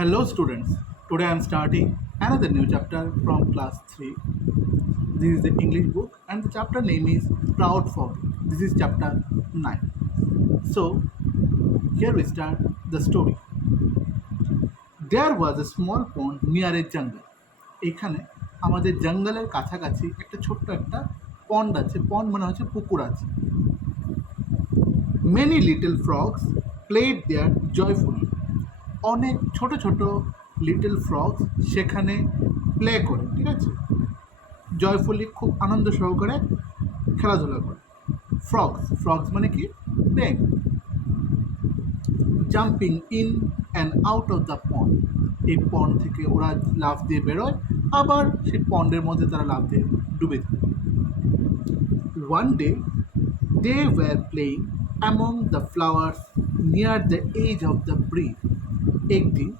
Hello students, today I am starting another new chapter from class 3. This is the English book and the chapter name is Proud Frog. This is chapter 9. So here we start the story. There was a small pond near a jungle. এখানে আমাদের জঙ্গলের কাছাকাছি একটা ছোট্ট একটা পন্ড আছে, পন্ড মানে হচ্ছে পুকুর আছে। Many little frogs played there joyfully. অনেক ছোট ছোট লিটল ফ্রগস সেখানে প্লে করে, ঠিক আছে, জয়ফুলি খুব আনন্দ সহকারে খেলাধুলা করে। ফ্রগস ফ্রগস মানে কি? Playing. Jumping in and out of the pond, এই পন্ড থেকে ওরা লাফ দিয়ে বেরোয়, আবার সেই পন্ডের মধ্যে তারা লাফ দিয়ে ডুবে যায়। One day they were playing among the flowers near the edge of the bridge. একদিন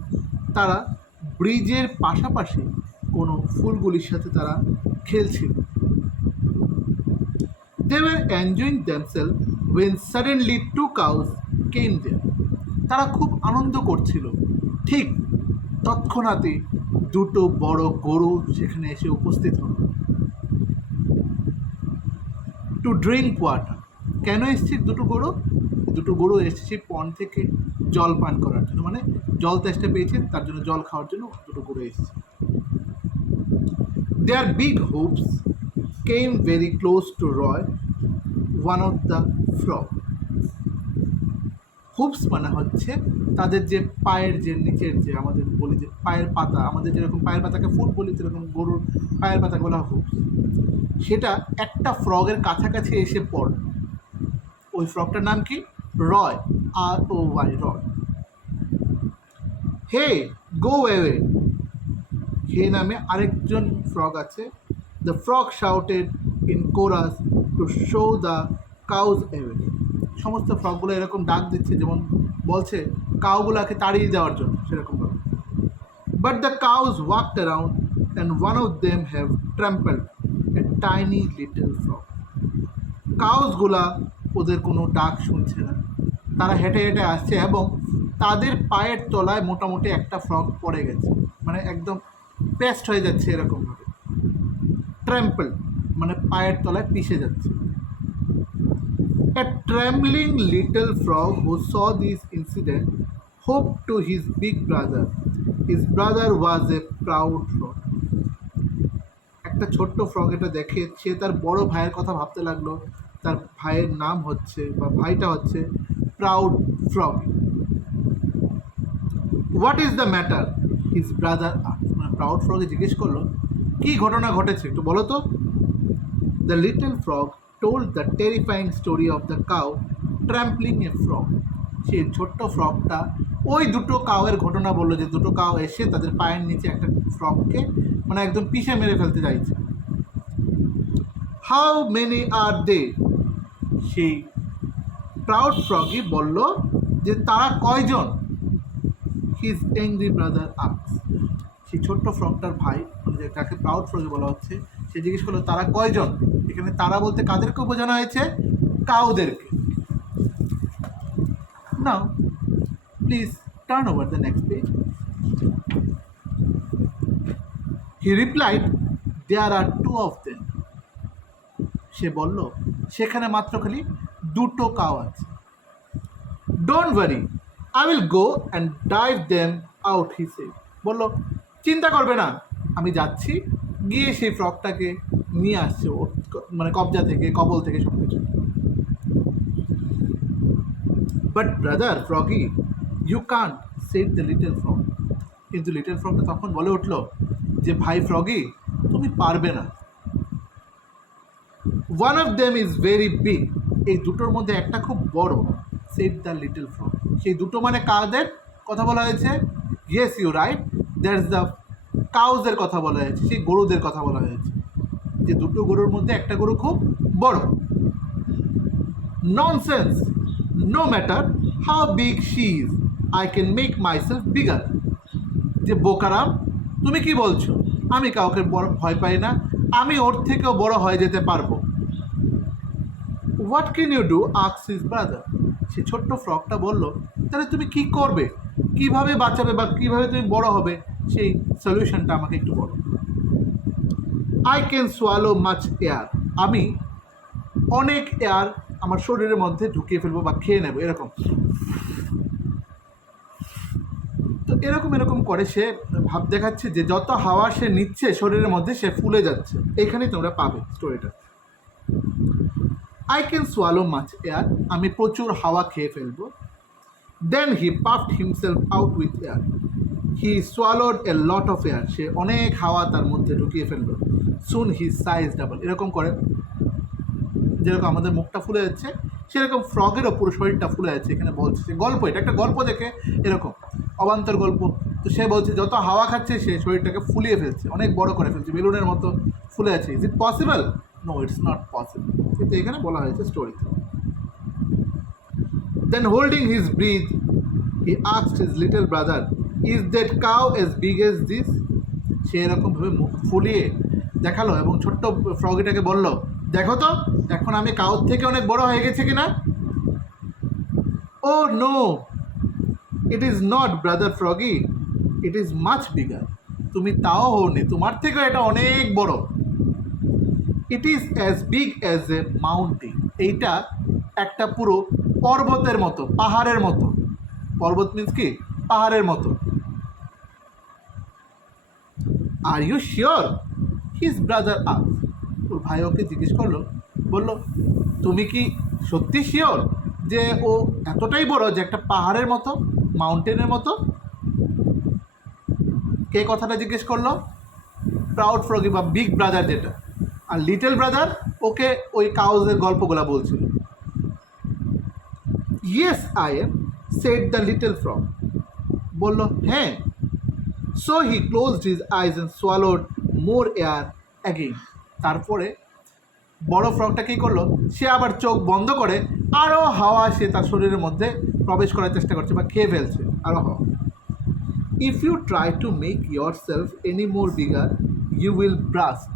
তারা ব্রিজের পাশাপাশি কোনো ফুলগুলির সাথে তারা খেলছিল। They were enjoying themselves when suddenly two cows came there. তারা খুব আনন্দ করছিল, ঠিক তৎক্ষণাৎই দুটো বড় গরু সেখানে এসে উপস্থিত হল। To drink water. কেন এসছে দুটো গরু? দুটো গরু এসেছে পন্ড থেকে জল পান করার জন্য, মানে জল তেষ্টা পেয়েছে, তার জন্য জল খাওয়ার জন্য দুটো গরু এসেছে। Their big hoofs came very close to Roy, one of the frog. Hoofs মানে হচ্ছে তাদের যে পায়ের যে নিচের যে আমাদের বলি যে পায়ের পাতা, আমাদের যেরকম পায়ের পাতাকে ফুট বলি, যেরকম গরুর পায়ের পাতাকে বলা হুপস, সেটা একটা ফ্রগের কাছাকাছি এসে পড়ল। ওই ফ্রগটার নাম কি? রয়, ROY, রয়। হে গো অ্যাওয়ে, হে নামে আরেকজন ফ্রগ আছে। The frog shouted in chorus to shoo the cows away. সমস্ত ফ্রগগুলো এরকম ডাক দিচ্ছে, যেমন বলছে কাউগুলোকে তাড়িয়ে দেওয়ার জন্য, সেরকমভাবে। But the cows walked around and one of them have trampled a tiny little frog. কাউজগুলা ওদের কোনো ডাক শুনছে না, তারা হেঁটে হেঁটে আসছে এবং তাদের পায়ের তলায় মোটামুটি একটা ফ্রগ পড়ে গেছে, মানে একদম পেস্ট হয়ে যাচ্ছে এরকমভাবে। ট্র্যাম্পল মানে পায়ের তলায় পিষে যাচ্ছে। A trembling little frog who saw this incident hoped to his big brother. His brother was a proud frog. একটা ছোট্ট ফ্রগ এটা দেখে সে তার বড় ভাইয়ের কথা ভাবতে লাগলো। তার ভাইয়ের নাম হচ্ছে বা ভাইটা হচ্ছে proud frog. What is the matter? His brother asked. মানে প্রাউড ফ্রগে জিজ্ঞেস করলো কী ঘটনা ঘটেছে, একটু বলো তো। The little frog told the terrifying story of the cow trampling a frog. সেই ছোট্ট ফ্রগটা ওই দুটো কাউয়ের ঘটনা বললো, যে দুটো কাউ এসে তাদের পায়ের নিচে একটা ফ্রগকে মানে একদম পিষে মেরে ফেলতে চাইছে। হাউ মেনি আর দে? সেই প্রাউড ফ্রগই বলল যে তারা কয়জন। His angry brother asked. সেই ছোট্ট ফ্রগটার ভাই, মানে যাকে প্রাউড ফ্রগ বলা হচ্ছে, সে জিজ্ঞেস করলো তারা কয়জন। এখানে তারা বলতে কাদেরকে বোঝানো হয়েছে? কাউদেরকে। Now please turn over the next page. He replied there are two of them. সে বলল সেখানে মাত্র খালি দুটো কাউ আছে। Don't worry, I will go and drive them out, he said. বললো চিন্তা করবে না, আমি যাচ্ছি, গিয়ে সেই ফ্রগটাকে নিয়ে আসছে ওর মানে কবজা থেকে, কবল থেকে, সব কিছু। But brother froggy you can't, said the little frog. কিন্তু লিটল ফ্রগটা তখন বলে উঠলো যে ভাই ফ্রগি, তুমি পারবে না। One of them is very big. এই দুটোর মধ্যে একটা খুব বড়। Said the little frog. সেই দুটো মানে কাদের কথা বলা হয়েছে? Yes you right, that's the কাউজের কথা বলা হয়েছে, সেই গরুদের কথা বলা হয়েছে, যে দুটো গরুর মধ্যে একটা গরু খুব বড়। Nonsense, no matter how big she is, I can make myself bigger. যে বোকারাম, তুমি কি বলছো? আমি কাউকে বড় ভয় পাই না, আমি ওর থেকেও বড় হয়ে যেতে পারবো। What can you do? Asked his brother. সে ছোট্ট ফ্রগটা বলল তাহলে তুমি কি করবে, কিভাবে বাঁচাবে বা কিভাবে তুমি বড় হবে সেই সলিউশনটা আমাকে একটু বলো। I can swallow much air, আমি অনেক এয়ার আমার শরীরের মধ্যে ঢুকিয়ে ফেলবো বা খেয়ে নেবো, এরকম। তো এরকম করে সে ভাব দেখাচ্ছে যে যত হাওয়া সে নিচ্ছে শরীরের মধ্যে সে ফুলে যাচ্ছে। এখানেই তোমরা পাবে স্টোরিটা। I can swallow much air, আমি প্রচুর হাওয়া খেয়ে ফেলবো। Then he puffed himself out with air, he swallowed a lot of air, সে অনেক হাওয়া তার মধ্যে ঢুকিয়ে ফেললো। সুন হিজ সাইজ ডাবল, এরকম করে যেরকম আমাদের মুখটা ফুলে যাচ্ছে সেরকম ফ্রগেরও পুরো শরীরটা ফুলে যাচ্ছে। এখানে বলছে যে গল্প, এটা একটা গল্প দেখে এরকম অবান্তর গল্প। তো সে বলছে যত হাওয়া খাচ্ছে সে শরীরটাকে ফুলিয়ে ফেলছে, অনেক বড় করে ফেলছে, বেলুনের মতো ফুলে আছে। Is it possible? No, it's not possible, কিন্তু এখানে বলা হয়েছে স্টোরিতে। Then holding his breath he asked his little brother, is that cow as big as this? সে এরকমভাবে মুখ ফুলিয়ে দেখালো এবং ছোট্ট ফ্রগিটাকে বলল, দেখো তো এখন আমি কাউর থেকে অনেক বড় হয়ে গেছি কিনা। Oh no, it is not brother froggy, it is much bigger, তুমি তাও হওনি, তোমার থেকেও এটা অনেক বড়। It is as big as a mountain, এইটা একটা পুরো পর্বতের মতো, পাহাড়ের মতো। পর্বত মিন্স কি? পাহাড়ের মতো। Are you sure? His brother আস, ওর ভাই ওকে জিজ্ঞেস করলো, বললো তুমি কি সত্যি শিওর যে ও এতটাই বড় যে একটা পাহাড়ের মতো, মাউন্টেনের মতো? কে কথাটা জিজ্ঞেস করলো? প্রাউড ফ্রগি বা বিগ ব্রাদার যেটা। আর লিটল ব্রাদার ওকে ওই কাউজের গল্পগুলা বলছিল। Yes I am, said the little frog, বললো হ্যাঁ। So he closed his eyes and swallowed more air again, তারপরে বড় ফ্রগটা কী করলো? সে আবার চোখ বন্ধ করে আরও হাওয়া সে তার শরীরের মধ্যে প্রবেশ করার চেষ্টা করছে বা খেয়ে ফেলছে আরও হাওয়া। If you try to make yourself any more bigger you will burst,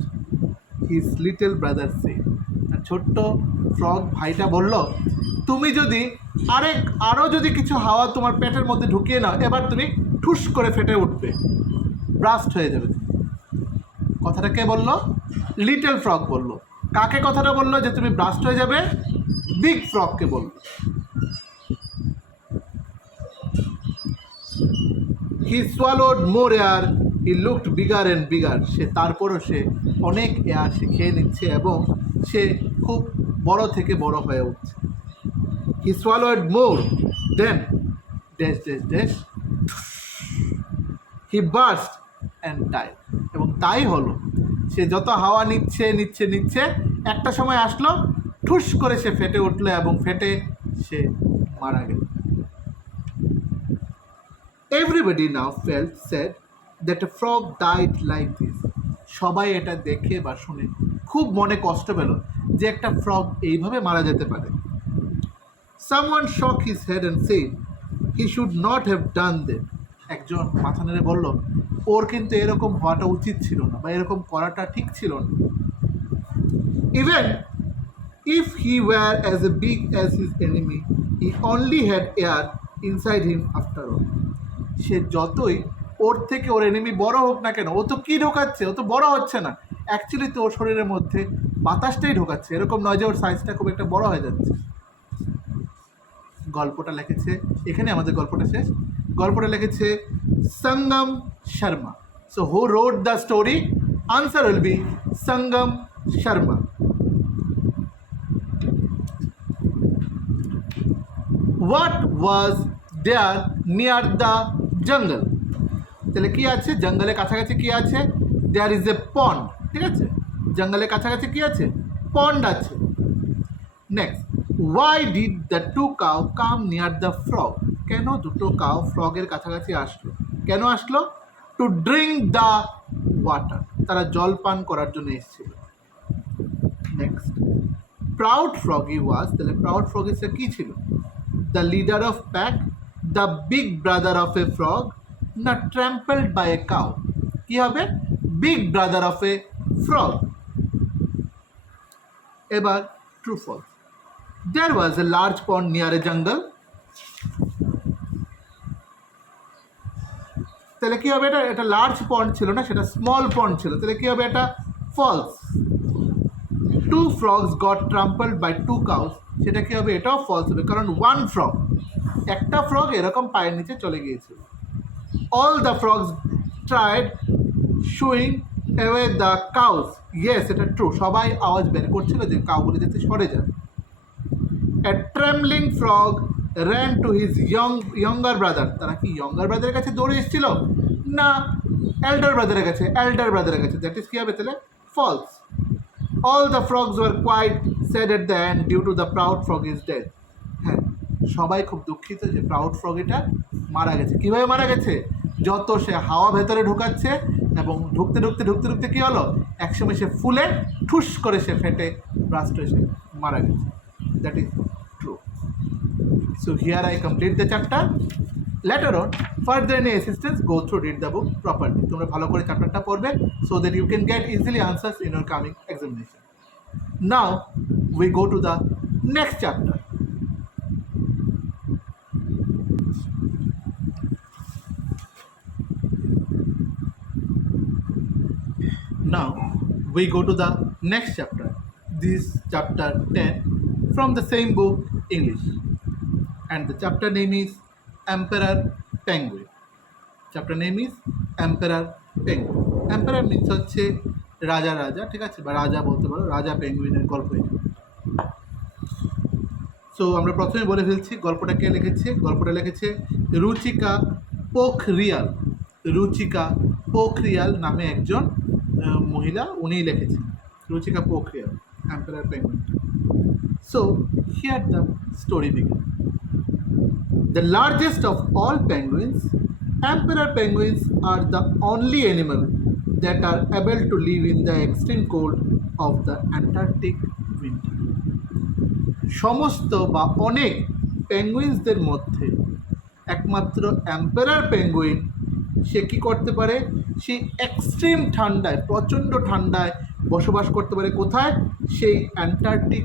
his little brother সে। ছোট্ট ফ্রগ ভাইটা বলল, তুমি যদি আরও যদি কিছু হাওয়া তোমার পেটের মধ্যে ঢুকিয়ে নাও, এবার তুমি ঠুস করে ফেটে উঠবে, ব্রাস্ট হয়ে যাবে। কথাটা কে বলল? লিটল ফ্রগ বলল। কাকে কথাটা বললো যে তুমি ব্রাস্ট হয়ে যাবে? বিগ ফ্রগকে বলল। He swallowed more air, he looked bigger and bigger, সে তারপরও সে অনেক এয়ার সে খেয়ে নিচ্ছে এবং সে খুব বড় থেকে বড় হয়ে উঠছে। He swallowed more, then dash dash dash he burst and die, এবং তাই হলো। সে যত হাওয়া নিচ্ছে একটা সময় আসলো, ঠুস করে সে ফেটে উঠলো এবং ফেটে সে মারা গেল। Everybody now felt sad that a frog died like this, সবাই এটা দেখে বা শুনে খুব মনে কষ্ট পেল যে একটা ফ্রগ এইভাবে মারা যেতে পারে। Someone shock his head and said he should not have done that, একজন মাথা নেড়ে বলল, ওর কিন্তু এরকম হওয়াটা উচিত ছিল না বা এরকম করাটা ঠিক ছিল না। Even if he were as a big as his enemy he only had air inside him after all, সে যতই ওর থেকে ওর এনিমি বড় হোক না কেন, ও তো কী ঢোকাচ্ছে, ও তো বড় হচ্ছে না, অ্যাকচুয়ালি তো ওর শরীরের মধ্যে বাতাসটাই ঢোকাচ্ছে, এরকম নয় যে ওর সাইজটা খুব একটা বড় হয়ে যাচ্ছে। গল্পটা লিখেছে, এখানে আমাদের গল্পটা শেষ। গল্পটা লিখেছে Sangam Sharma. So who wrote the story? Answer will be Sangam Sharma. What was there near the jungle? তাহলে কী আছে জঙ্গলের কাছাকাছি? কী আছে? দেয়ার ইজ এ পন্ড, ঠিক আছে? জঙ্গলের কাছাকাছি কী আছে? পন্ড আছে। Next, why did the two cow come near the frog? কেন দুটো কাউ ফ্রগের কাছাকাছি আসলো? কেন আসলো? টু ড্রিঙ্ক দ্য ওয়াটার, তারা জল পান করার জন্য এসেছিল। নেক্সট, প্রাউড ফ্রগি ওয়াজ, তাহলে প্রাউড ফ্রগিসটা কী ছিল? The leader of pack, the big brother of a frog, না ট্র্যাম্পেলড বাই এ কাউ? কী হবে? Big brother of a frog. এবার true false. There was a large pond near a jungle. তাহলে কী হবে, এটা এটা লার্জ পন্ড ছিল না, সেটা স্মল পন্ড ছিল, তাহলে কী হবে, এটা false. 2 frogs got trampled by 2 cows, সেটা কী হবে, এটাও ফলস হবে, কারণ 1 frog, একটা ফ্রগ এরকম পায়ের নিচে চলে গিয়েছিল। All the frogs tried shooing away the cows. Yes, এটা ট্রু, সবাই আওয়াজ বের করছিল যে কাউগুলো যাতে সরে যায়। A trembling frog ran to his younger brother. তারা কি younger brother-এর কাছে দৌড়ে এসেছিল না elder brother-এর কাছে? elder brother-এর কাছে, দ্যাট ইজ কি হবে তাহলে false. All the frogs were quite sad at the end due to the proud frog is dead. হ্যাঁ, সবাই খুব দুঃখিত যে প্রাউড ফ্রগ এটা মারা গেছে। কীভাবে মারা গেছে? যত সে হাওয়া ভেতরে ঢুকাচ্ছে এবং ঢুকতে ঢুকতে ঢুকতে ঢুকতে কী হলো, একসময় সে ফুলে ঠুস করে সে ফেটে ব্রাস্ট হয়ে সে মারা গেছে। That is true. So here I complete the chapter. Later on further any assistance go through read the book properly. তোমরা ভালো করে চ্যাপ্টারটা পড়বে so that you can get easily answers in your coming examination. Now we go to the next chapter. Now we go to the next chapter. This chapter 10 from the same book English, and the chapter name is Emperor Penguin. Chapter name is Emperor Penguin. Emperor means হচ্ছে রাজা, রাজা ঠিক আছে, বা রাজা বলতে পারো, রাজা পেঙ্গুইনের গল্প এটা। সো আমরা প্রথমে বলে ফেলছি গল্পটা কে লিখেছে। গল্পটা লিখেছে রুচিকা পোখরিয়াল। রুচিকা পোখরিয়াল নামে একজন মহিলা, উনিই লিখেছেন, Ruchika Pokhriyal, emperor penguin. So here the story begin. The largest of all penguins, emperor penguins are the only animal that are able to live in the extreme cold of the Antarctic winter. সমস্ত বা অনেক পেঙ্গুইন্সদের মধ্যে একমাত্র emperor penguin, সে কী করতে পারে, সে extreme ঠান্ডায়, প্রচণ্ড ঠান্ডায় বসবাস করতে পারে। কোথায়? সেই অ্যান্টার্কটিক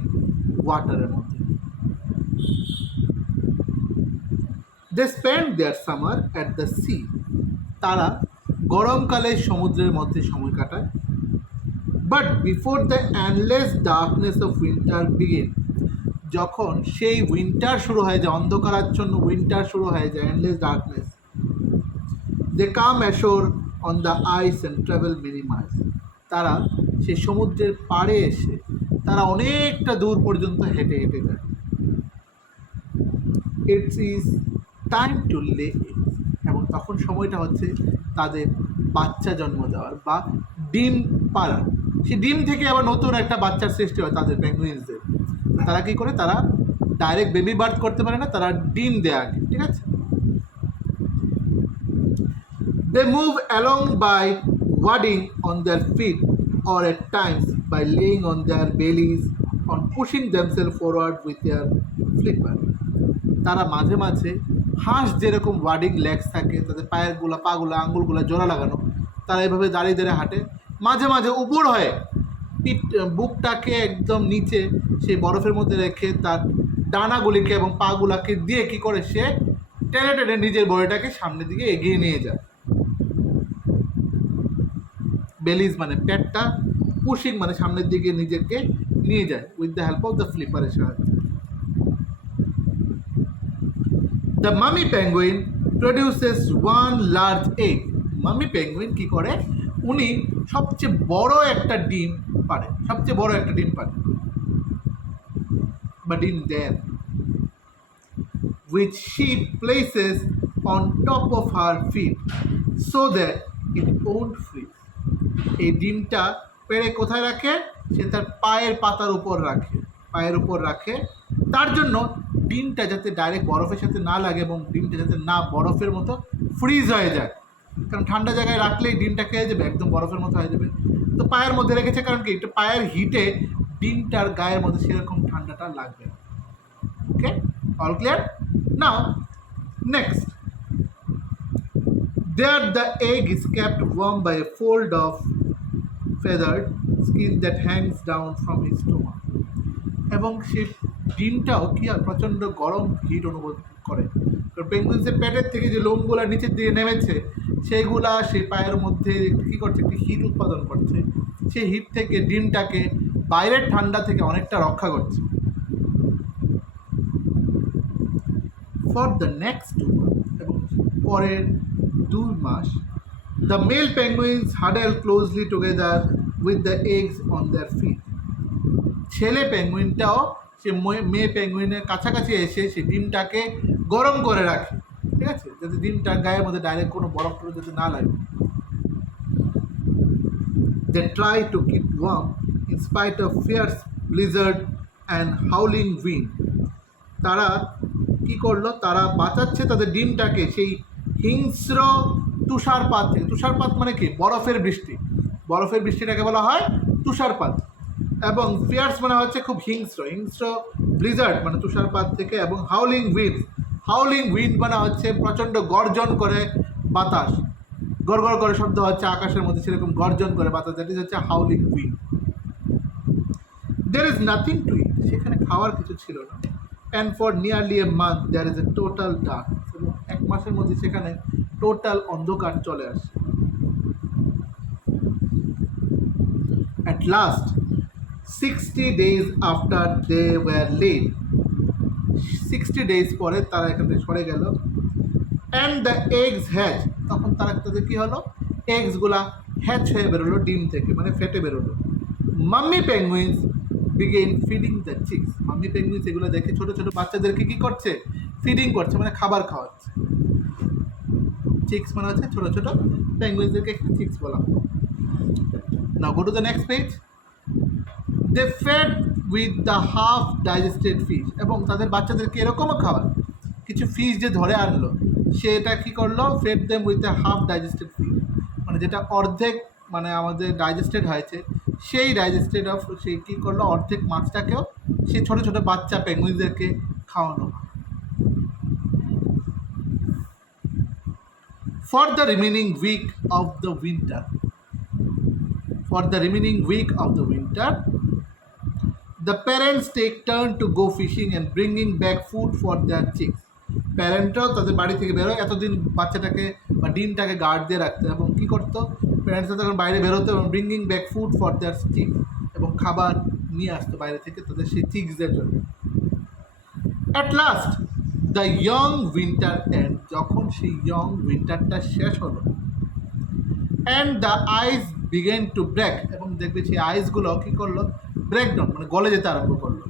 ওয়াটারের মধ্যে। They spend their summer at the sea, তারা গরমকালে সমুদ্রের মধ্যে সময় কাটায়। But before the endless darkness of winter begin, যখন সেই উইন্টার শুরু হয়ে যায়, অন্ধকারাচ্ছন্ন উইন্টার শুরু হয়ে যায়, endless darkness, they come ashore on the ice and travel many miles, তারা সেই সমুদ্রের পাড়ে এসে তারা অনেকটা দূর পর্যন্ত হেঁটে হেঁটে যায়। ইটস ইজ টাইম টু লে এগস, এবং তখন সময়টা হচ্ছে তাদের বাচ্চা জন্ম দেওয়ার বা ডিম পাড়ার। সেই ডিম থেকে আবার নতুন একটা বাচ্চার সৃষ্টি হয় তাদের পেঙ্গুইন্সদের। তারা কী করে, তারা ডাইরেক্ট বেবি বার্থ করতে পারে না, তারা ডিম দেয় আগে, ঠিক আছে। They move along by wadding on their feet or at times by laying on their bellies on pushing themselves forward with their flipper. তারা মাঝে মাঝে হাঁস যেরকম ওয়াডিং লেগস থাকে, তাদের পায়ের পাগুলা আঙ্গুলগুলা জোড়া লাগানো, তারা এভাবে দাঁড়িয়ে দাঁড়িয়ে হাঁটে। মাঝে মাঝে উপর হয়ে বুকটাকে একদম নিচে সেই বরফের মধ্যে রেখে তার ডানাগুলিকে এবং পাগুলাকে দিয়ে কী করে, সে টেনে টেনে নিজের বডিটাকে সামনের দিকে এগিয়ে নিয়ে যায়। বেলিজ মানে পেটটা, পুশিং মানে সামনের দিকে নিজেকে নিয়ে যায় with the help of the ফ্লিপারের সাহায্যে। The mummy penguin produces one large egg. Mummy penguin কী করে, উনি সবচেয়ে বড় একটা ডিম পারে, সবচেয়ে বড় একটা ডিম পারে, বা ডিম দেয়, which she places on top of her feet so that it won't freeze. এই ডিমটা পেড়ে কোথায় রাখে, সে তার পায়ের পাতার উপর রাখে, পায়ের উপর রাখে, তার জন্য ডিমটা যাতে ডাইরেক্ট বরফের সাথে না লাগে এবং ডিমটা যাতে না বরফের মতো ফ্রিজ হয়ে যায়, কারণ ঠান্ডা জায়গায় রাখলেই ডিমটা খেয়ে যাবে, একদম বরফের মতো হয়ে যাবে। তো পায়ের মধ্যে রেখেছে, কারণ কি, এটা পায়ের হিটে ডিমটার গায়ের মধ্যে সেরকম ঠান্ডাটা লাগবে। Okay, all clear? Now next, there the egg is kept warm by a fold of feathered skin that hangs down from his stomach. এবং সে ডিমটাও কি আর প্রচণ্ড গরম হিট অনুভব করে, কারণ পেঙ্গুইন্সের পেটের থেকে যে লোমগুলো নিচের দিকে নেমেছে সেইগুলা সেই পায়ের মধ্যে কী করছে, একটি হিট উৎপাদন করছে। সেই হিট থেকে ডিমটাকে বাইরের ঠান্ডা থেকে অনেকটা রক্ষা করছে। ফর দ্য নেক্সট 2 months, এবং পরের 2 মাস, the male penguins huddle closely together with the eggs on their feet. ছেলে পেঙ্গুইনটাও সে মেয়ে পেঙ্গুইনের কাছাকাছি এসে সে ডিমটাকে গরম করে রাখে, ঠিক আছে, যাতে ডিমটার গায়ের মধ্যে ডাইরেক্ট কোনো বরফ টরফ যাতে না লাগে। They try to keep warm in spite of fierce blizzard and howling wind. তারা কি করলো, তারা বাঁচাচ্ছে তাদের ডিমটাকে সেই হিংস্র তুষারপাত থেকে। তুষারপাত মানে কি, বরফের বৃষ্টি। বরফের বৃষ্টিটাকে বলা হয় তুষারপাত। এবং ফিয়ার্স মানে হচ্ছে খুব হিংস্র, হিংস্র ব্লিজার্ড মানে তুষারপাত থেকে। এবং হাউলিং উইন্ড, হাউলিং উইন্ড মানে হচ্ছে প্রচণ্ড গর্জন করে বাতাস, গড়গড় করে শব্দ হচ্ছে আকাশের মধ্যে, সেরকম গর্জন করে বাতাস, দ্যাট ইজ হচ্ছে howling wind. There is nothing to eat, সেখানে খাওয়ার কিছু ছিল না। And for nearly a month there is a total dark, এবং 1 মাসের মধ্যে সেখানে টোটাল অন্ধকার চলে আসে। At last 60 days after they were laid, 60 days পরে তারা এখান থেকে সরে গেল। অ্যান্ড দ্য এগস হ্যাচ, তখন তাদের কী হলো, এগসগুলা হ্যাচ হয়ে বেরোলো ডিম থেকে, মানে ফেটে বেরোলো। Mummy penguins began feeding the chicks, mummy penguins এগুলো দেখে ছোটো ছোটো বাচ্চাদেরকে কী করছে, ফিডিং করছে, মানে খাবার খাওয়াচ্ছে। চিক্স মানে হচ্ছে ছোটো ছোটো পেঙ্গুইন্সদেরকে এখানে চিক্স বলা হয়। Now go to the next page. They fed with the half digested fish, এবং তাদের বাচ্চাদেরকে এরকমও খাবার, কিছু ফিশ যে ধরে আনলো সেটা কী করলো, fed them with the half digested fish, মানে যেটা অর্ধেক মানে আমাদের ডাইজেস্টেড হয়েছে, সেই ডাইজেস্টেড অফ সেই কী করলো, অর্ধেক মাছটাকেও সেই ছোটো ছোটো বাচ্চা পেঙ্গুইনদেরকে খাওয়ানো হয়। For the remaining week of the winter, for the remaining week of the winter, the parents take turn to go fishing and bringing back food for their chicks. প্যারেন্টরাও তাদের বাড়ি থেকে বেরোয়, এতদিন বাচ্চাটাকে বা ডিমটাকে গার্ড দিয়ে রাখতো, এবং কী করতো, প্যারেন্টসরা তখন বাইরে বেরোতো এবং bringing back food for their chicks, এবং খাবার নিয়ে আসতো বাইরে থেকে তাদের সেই চিক্সদের জন্য। At last the young winter end, যখন সেই ইয়ং উইন্টারটা শেষ হলো, and the ice began to break, এবং দেখবে সেই আইসগুলো কী করলো, ব্রেকডাউন মানে গলে যেতে আরম্ভ করলো।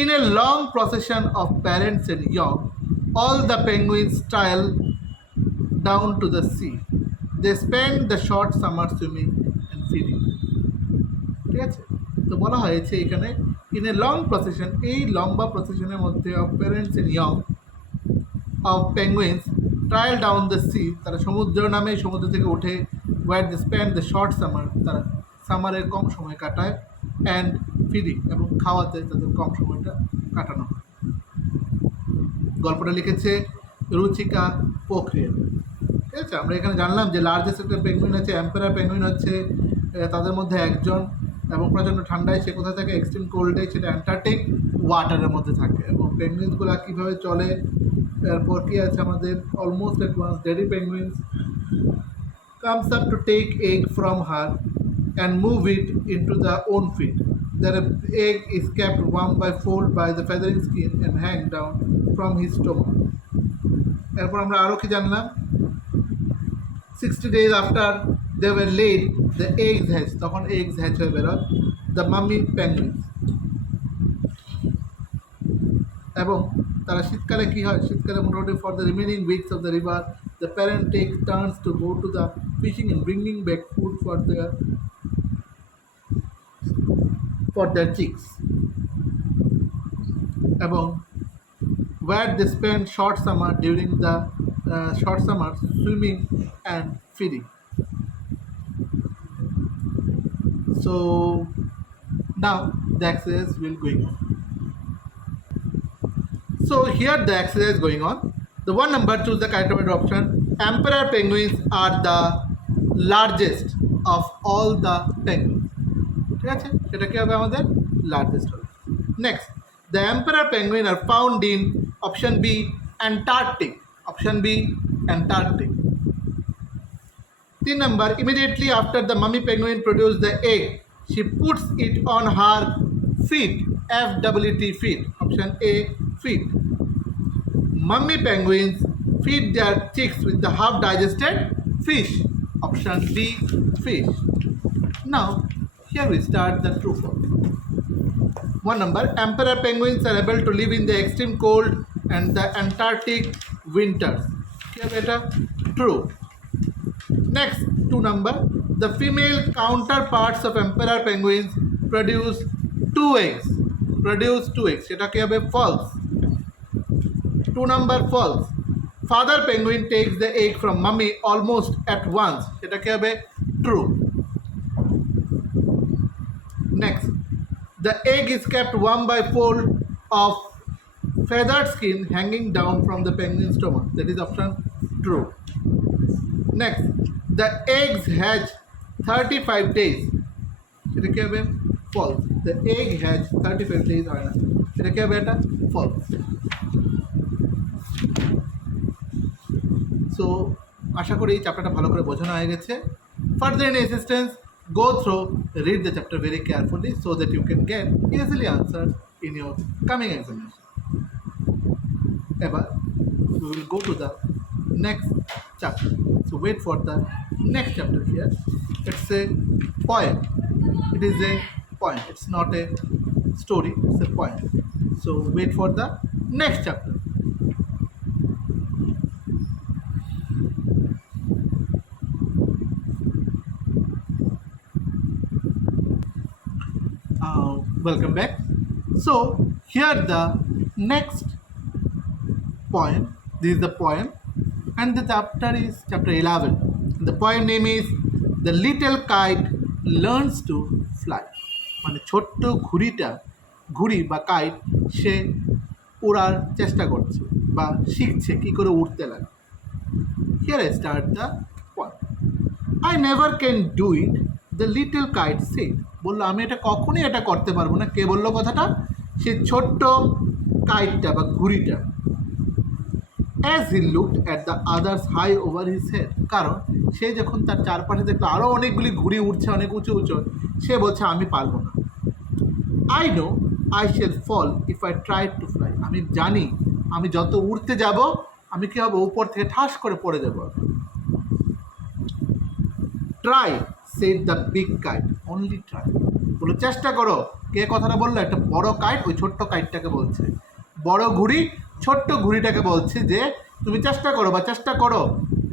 In a long procession of parents and young, all the penguins trail down to the sea, they spend the short summer swimming and feeding. ঠিক আছে, তো বলা হয়েছে এখানে ইন এ লং প্রসেশন, এই লম্বা প্রসেশনের মধ্যে of parents and young of penguins trail down the sea, তারা সমুদ্র নামে সমুদ্র থেকে উঠে, where they spend the short summer, তারা সামারের কম সময় কাটায়, অ্যান্ড ফিডিং, এবং খাওয়াতে তাদের কম সময়টা কাটানো হয়। গল্পটা লিখেছে রুচিকা পোখরিয়াল। ঠিক আছে, আমরা এখানে জানলাম যে লার্জেস্ট একটা পেঙ্গুইন আছে, এম্পারার পেঙ্গুইন হচ্ছে তাদের মধ্যে একজন, এবং প্রচণ্ড ঠান্ডায় সে কোথায় থাকে, এক্সট্রিম কোল্ডে সেটা অ্যান্টার্কটিক ওয়াটারের মধ্যে থাকে। এবং পেঙ্গুইনসগুলো কীভাবে চলে, এরপর কী আছে আমাদের almost advance daddy penguins comes up to take egg from her and move it into the own feed. The egg is kept warm by fold by the feathering skin and hang down from his stomach. এরপর আমরা আরও কি জানলাম, 60 days after they were laid, the eggs hatch, তখন eggs hatch হয়ে বেরোয়, the mummy penguins, এবং তারা শীতকালে কী হয়, শীতকালে মোটামুটি for the remaining weeks of the river, the parent take turns to go to the fishing and bringing back food for their chicks, এবং where they spend short summer during the short summer swimming and feeding. So now the exercise will going on. So here the exercise going on. The 1 number, choose the correct option. Emperor penguins are the largest of all the penguins. ঠিক আছে, সেটা কি হবে আমাদের largest হবে। Next, the emperor penguin are found in option B Antarctic, option B Antarctic. 3 number, immediately after the mummy penguin produced the egg, she puts it on her feet, FWT feet, option A feet. Mummy penguins feed their chicks with the half digested fish, option D fish. Now here we start the true false. 1 number, emperor penguins are able to live in the extreme cold and the Antarctic winters. Here beta true. Next 2 number, the female counterparts of emperor penguins produce 2 eggs. সেটা কি হবে false. 2 number false. Father penguin takes the egg from mummy almost at once. সেটা কি হবে true. Next, the egg is kept warm by fold of feathered skin hanging down from the penguin's stomach. That is option true. Next, the eggs hatch 35 days. সেটা কি হবে false. The egg hatch 35 days হয় না, সেটা কি হবে এটা false. So আশা করি এই চ্যাপ্টারটা ভালো করে বোঝানো হয়ে গেছে. Further any assistance, go through, read the chapter very carefully so that you can get easily answers in your coming examination. Ever we will go to the next chapter. So wait for the next chapter here. It's a poem. It is a poem. It's not a story. It's a poem. So wait for the next chapter. Welcome back. So here the next poem. This is the poem, and the chapter is chapter 11. The poem name is The Little Kite Learns to Fly. মানে ছোট্ট ঘুড়ি বা kite সে উড়ার চেষ্টা করছে বা শিখছে কি করে উড়তে লাগে. Here I start the poem. I never can do it, the little kite said. বললো আমি এটা কখনোই এটা করতে পারবো না. কে বললো কথাটা? সে ছোট্ট কাইটটা বা ঘুড়িটা. As he looked at the others high over his head, কারণ সে যখন তার চারপাশে দেখলো আরও অনেকগুলি ঘুড়ি উঠছে অনেক উঁচু উঁচু, সে বলছে আমি পারবো না. I know I shall fall if I try to fly. আমি জানি আমি যত উড়তে যাব আমি কি হবে উপর থেকে ঠাস করে পড়ে যাব. Try, said the big kite. Only try. বলো চেষ্টা করো. কে কথাটা বললো? একটা বড় কাইট ওই ছোট্ট কাইটটাকে বলছে. বড় ঘুড়ি ছোট্ট ঘুড়িটাকে বলছে যে তুমি চেষ্টা করো বা চেষ্টা করো.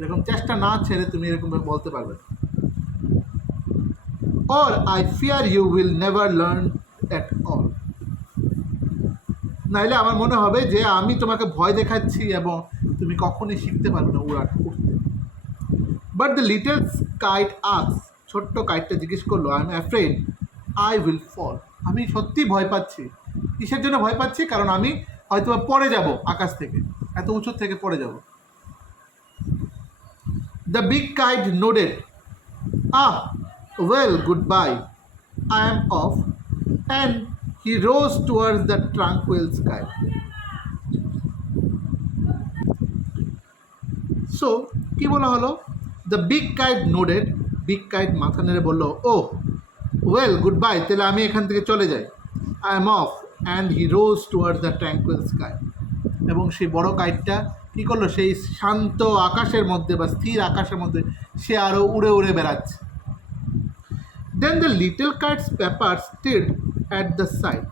এরকম চেষ্টা না ছেড়ে তুমি এরকমভাবে বলতে পারবে না. Or I fear you will never learn at all. নাইলে আমার মনে হবে যে আমি তোমাকে ভয় দেখাচ্ছি এবং তুমি কখনোই শিখতে পারবে না উড়তে. But the little kite asked, ছোট্ট কাইটটা জিজ্ঞেস করলো, I am afraid I will fall. আমি সত্যি ভয় পাচ্ছি. কিসের জন্য ভয় পাচ্ছি? কারণ আমি হয়তো পড়ে যাব আকাশ থেকে, এত উঁচু থেকে পড়ে যাব. The big kite nodded. Well, goodbye. I am off. And he rose towards the tranquil sky. So, কি বলা হলো? The big kite nodded. Big kite মাথা নেড়ে বললো, oh, well, goodbye. তাহলে আমি এখান থেকে চলে যাই. I am off. And he rose towards the tranquil sky. এবং সেই বড় কাইটটা কী করলো? সেই শান্ত আকাশের মধ্যে বা স্থির আকাশের মধ্যে সে আরও উড়ে উড়ে বেড়াচ্ছে. Then the little kite's paper stood at the side.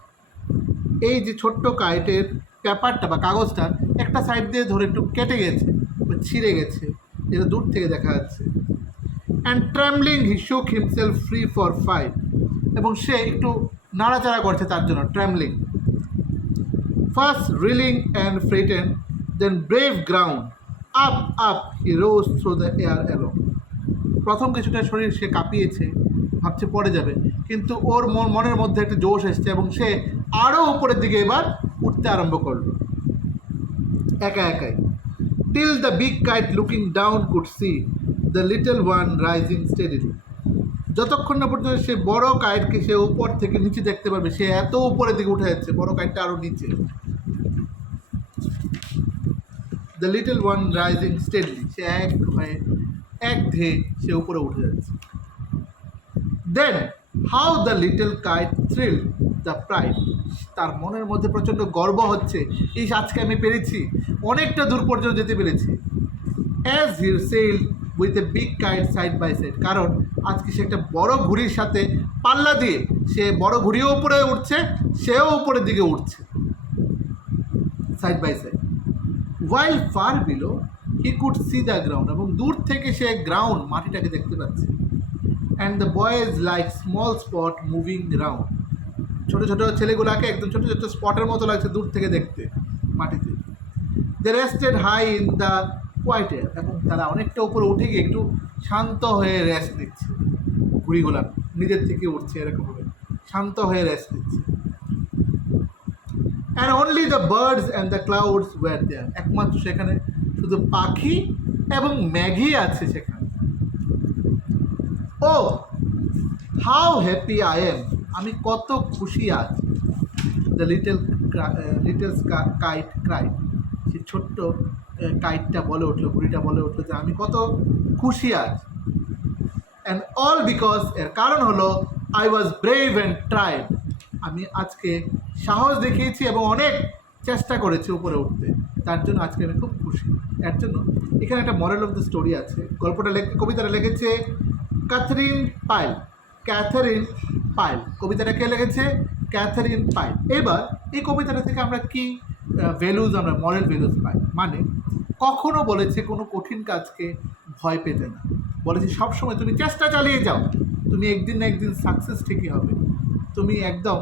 এই যে ছোট্ট কাইটের পেপারটা বা কাগজটা একটা সাইড দিয়ে ধরে একটু কেটে গেছে বা ছিঁড়ে গেছে, যেটা দূর থেকে দেখা যাচ্ছে. And trembling he shook himself free for fight. এবং সে একটু নাড়াচাড়া করছে তার জন্য. Trembling. First reeling and frightened, then brave ground. Up he rose through the air alone. প্রথম কিছুটা শরীর সে কাঁপিয়েছে, ভাবছে পড়ে যাবে, কিন্তু ওর মনের মধ্যে একটা জোশ এসছে এবং সে আরও উপরের দিকে এবার উঠতে আরম্ভ করলো একা একাই. Till the big kite looking down could see the little one rising steadily. যতক্ষণ না পর্যন্ত সে বড় কাইটকে সে উপর থেকে নিচে দেখতে পারবে, সে এত উপরের দিকে উঠে যাচ্ছে, বড় কাইটটা আরও নিচে. The little one rising steadily. সে এক হয়ে এক ধেয়ে সে উপরে উঠে যাচ্ছে। Then how the little kite thrill the pride, তার মনের মধ্যে প্রচণ্ড গর্ব হচ্ছে, এই আজকে আমি পেরেছি, অনেকটা দূর পর্যন্ত যেতে পেরেছি। As he sailed with a big kite side by side, কারণ আজকে সে একটা বড় ঘুড়ির সাথে পাল্লা দিয়ে সে বড় ঘুড়িও উপরে উঠছে, সেও উপরের দিকে উঠছে side by side. While far below he could see the ground, এবং দূর থেকে সে গ্রাউন্ড মাটিটাকে দেখতে পাচ্ছে। And the boys like small spot moving round, ছোটো ছোটো ছেলেগুলাকে একদম ছোটো ছোটো স্পটের মতো লাগছে দূর থেকে দেখতে মাটিতে। They rested high in the quiet air, এবং তারা অনেকটা উপরে উঠে গিয়ে একটু শান্ত হয়ে রেস্ট নিচ্ছে, ঘুড়িগুলা নিজের থেকে উঠছে এরকমভাবে শান্ত হয়ে রেস্ট নিচ্ছে। And only the birds and the clouds were there, একমাত্র সেখানে শুধু পাখি এবং মেঘই আছে সেখানে। Oh how happy I am, আমি কত খুশি আজ। দ্য লিটল কাইট ক্রাইড, সে ছোট্ট কাইটটা বলে উঠলো, ঘুড়িটা বলে উঠলো যে আমি কত খুশি আজ। অ্যান্ড অল বিকজ, এর কারণ হলো I was brave and tried, আমি আজকে সাহস দেখিয়েছি এবং অনেক চেষ্টা করেছি উপরে উঠতে, তার জন্য আজকে আমি খুব খুশি। এর জন্য এখানে একটা মরাল অফ দ্য স্টোরি আছে। গল্পটা কবিতাটা লিখেছে ক্যাথরিন পাইল। ক্যাথরিন পাইল, কবিতাটা কে লিখেছে? Catherine Pyle. এবার এই কবিতাটা থেকে আমরা কি ভ্যালুজ, আমরা মরাল ভ্যালুজ পাই। মানে কখনো বলেছে কোনো কঠিন কাজকে ভয় পেতে না, বলেছে সবসময় তুমি চেষ্টা চালিয়ে যাও, তুমি একদিন না একদিন সাকসেস ঠিকই হবে। তুমি একদম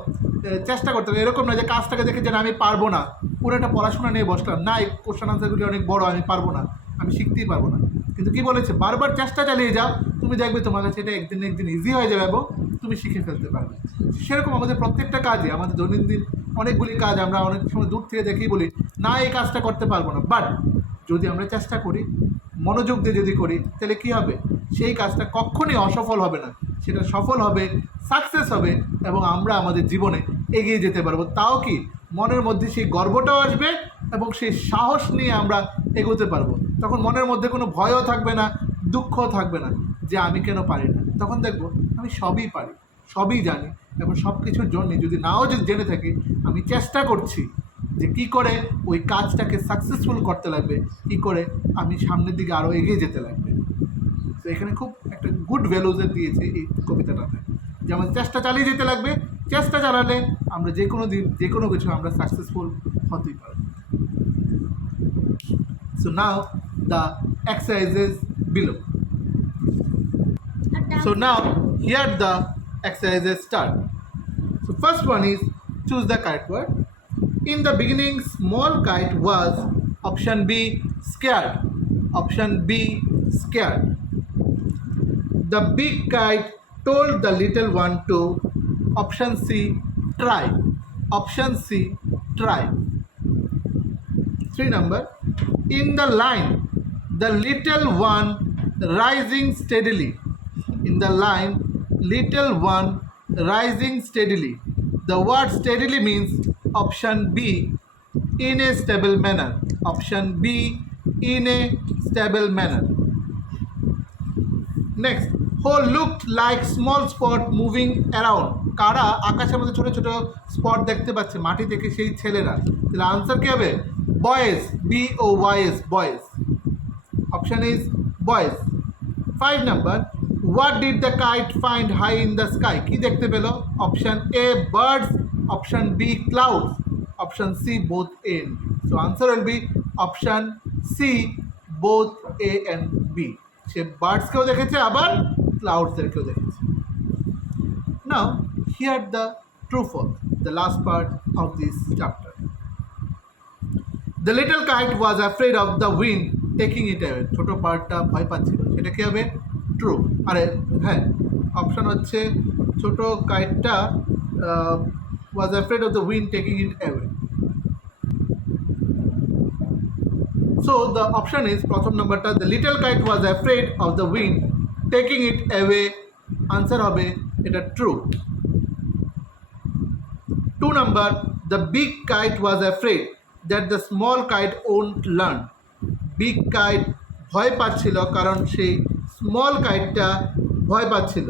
চেষ্টা করতে হবে, এরকম না যে কাজটাকে দেখে যে আমি পারবো না, পুরো একটা পড়াশোনা নিয়ে বসলাম, না এই কোশ্চেন আনসারগুলি অনেক বড়, আমি পারবো না, আমি শিখতেই পারবো না। কিন্তু কি বলেছে? বারবার চেষ্টা চালিয়ে যাও, তুমি দেখবে তোমার কাছে এটা একদিন না একদিন ইজি হয়ে যাবে এবং তুমি শিখে ফেলতে পারবে। সেরকম আমাদের প্রত্যেকটা কাজে, আমাদের দৈনন্দিন অনেকগুলি কাজ আমরা অনেক সময় দূর থেকে দেখেই বলি না এই কাজটা করতে পারবো না, বাট যদি আমরা চেষ্টা করি, মনোযোগ দিয়ে যদি করি, তাহলে কী হবে? সেই কাজটা কখনই অসফল হবে না, সেটা সফল হবে, সাকসেস হবে এবং আমরা আমাদের জীবনে এগিয়ে যেতে পারবো। তাও কি মনের মধ্যে সেই গর্বটাও আসবে এবং সেই সাহস নিয়ে আমরা এগোতে পারবো। তখন মনের মধ্যে কোনো ভয়ও থাকবে না, দুঃখও থাকবে না যে আমি কেন পারি না। তখন দেখবো আমি সবই পারি, সবই জানি এবং সব কিছুর জন্য যদি নাও যদি জেনে থাকি, আমি চেষ্টা করছি যে কী করে ওই কাজটাকে সাকসেসফুল করতে লাগবে, কী করে আমি সামনের দিকে আরও এগিয়ে যেতে লাগবে। তো এখানে খুব একটা গুড ভ্যালুজের দিয়েছে এই কবিতাটাতে, যে আমাদের চেষ্টা চালিয়ে যেতে লাগবে, চেষ্টা চালালে আমরা যে কোনো দিন যে কোনো কিছু আমরা সাকসেসফুল হতেই পারব। So now the exercises below. So now here the exercises start. So first one is choose the correct word. In the beginning, small kite was option B scared. Option B scared. The big kite told the little one to option C try. Option C try. 3 number. In the line, the little one rising steadily. In the line, little one rising steadily. The word steadily means option B in a stable manner. Option B in a stable manner. Next, who looked like small spot moving around. কারা আকাশের মধ্যে ছোট ছোট spot দেখতে পাচ্ছে মাটি থেকে? সেই ছেলেরা। তাহলে আনসার কি হবে? Boys, BOYS, boys. Option is boys. 5 number, what did the kite find high in the sky? কি দেখতে পেল? Option A birds, option B clouds, option C both A and B. So answer will be option C both A and B. সে বার্ডসকেও দেখেছে আবার ক্লাউডসদেরকেও দেখেছে। Now here the true false, the last part of this chapter. The little kite was afraid of the wind taking it away. ছোটো পার্টটা ভয় পাচ্ছিল, সেটা কী হবে? ট্রু। আরে হ্যাঁ, অপশান হচ্ছে ছোটো কাইটটা was afraid of the wind taking it away. So the option is প্রথম নাম্বারটা, the little kite was afraid of the wind taking it away. Answer হবে এটা true. 2 number, the big kite was afraid that the small kite won't learn. Big kite ভয় পাচ্ছিল কারণ সেই small কাইটটা ভয় পাচ্ছিল।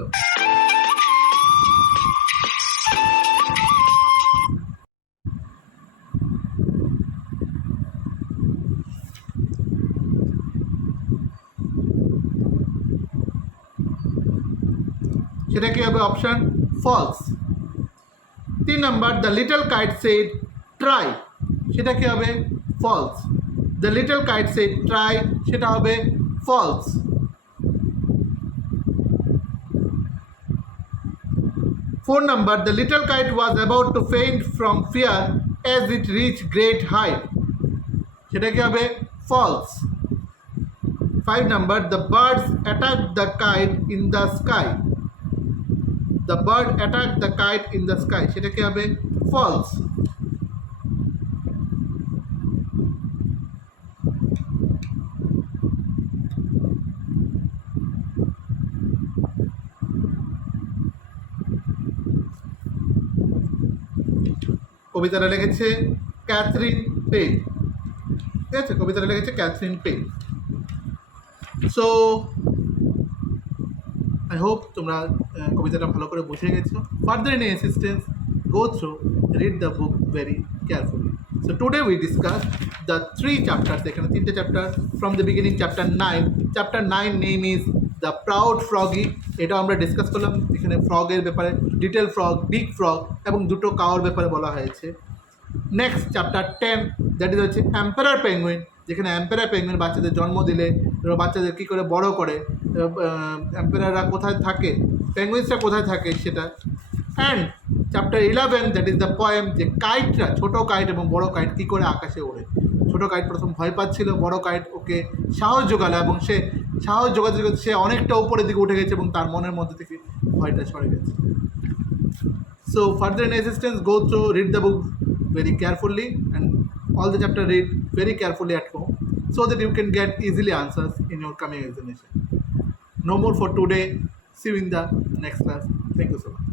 সেটা কি হবে? Option false. 3 number, the little kite said try, সেটা কি হবে? False. The little kite said try, সেটা হবে false. 4 number, the little kite was about to faint from fear as it reach great height, সেটা কি হবে? False. 5 number, the birds attack the kite in the sky, the bird attack the kite in the sky, সেটা কি হবে? False. কবিতাটা লিখেছে Catherine pen, ঠিক আছে? কবিতাটা লিখেছে Catherine Penn. So I hope তোমরা কবিতাটা ভালো করে বুঝে গেছো। Further any assistance, go through, read the book very carefully. So today we discuss the 3 chapters, এখানে 3টে chapter from the beginning. Chapter 9, chapter 9 name is the proud froggy, এটাও আমরা ডিসকাস করলাম। এখানে ফ্রগের ব্যাপারে, লিটল ফ্রগ, বিগ ফ্রগ এবং দুটো কাওয়ার ব্যাপারে বলা হয়েছে। নেক্সট চ্যাপ্টার 10, দ্যাট ইজ হচ্ছে এম্পারার পেঙ্গুইন, যেখানে এম্পারার পেঙ্গুইন বাচ্চাদের জন্ম দিলে বাচ্চাদের কী করে বড় করে, এম্পারাররা কোথায় থাকে, পেঙ্গুইন্সরা কোথায় থাকে সেটা। And chapter 11, that is the poem, যে কাইটরা, ছোটো কাইট এবং বড় কাইট কী করে আকাশে ওড়ে। ছোটো কাইট প্রথম ভয় পাচ্ছিল, বড় কাইট ওকে সাহস জোগালো এবং সে সাহস জোগাতে জোগাতে সে অনেকটা উপরের দিকে উঠে গেছে এবং তার মনের মধ্যে থেকে ভয়টা সরে গেছে। So further in assistance, go through, read the book very carefully, and all the chapter read very carefully at home, so that you can get easily answers in your coming examination. No more for today. See you in the next class. Thank you so much.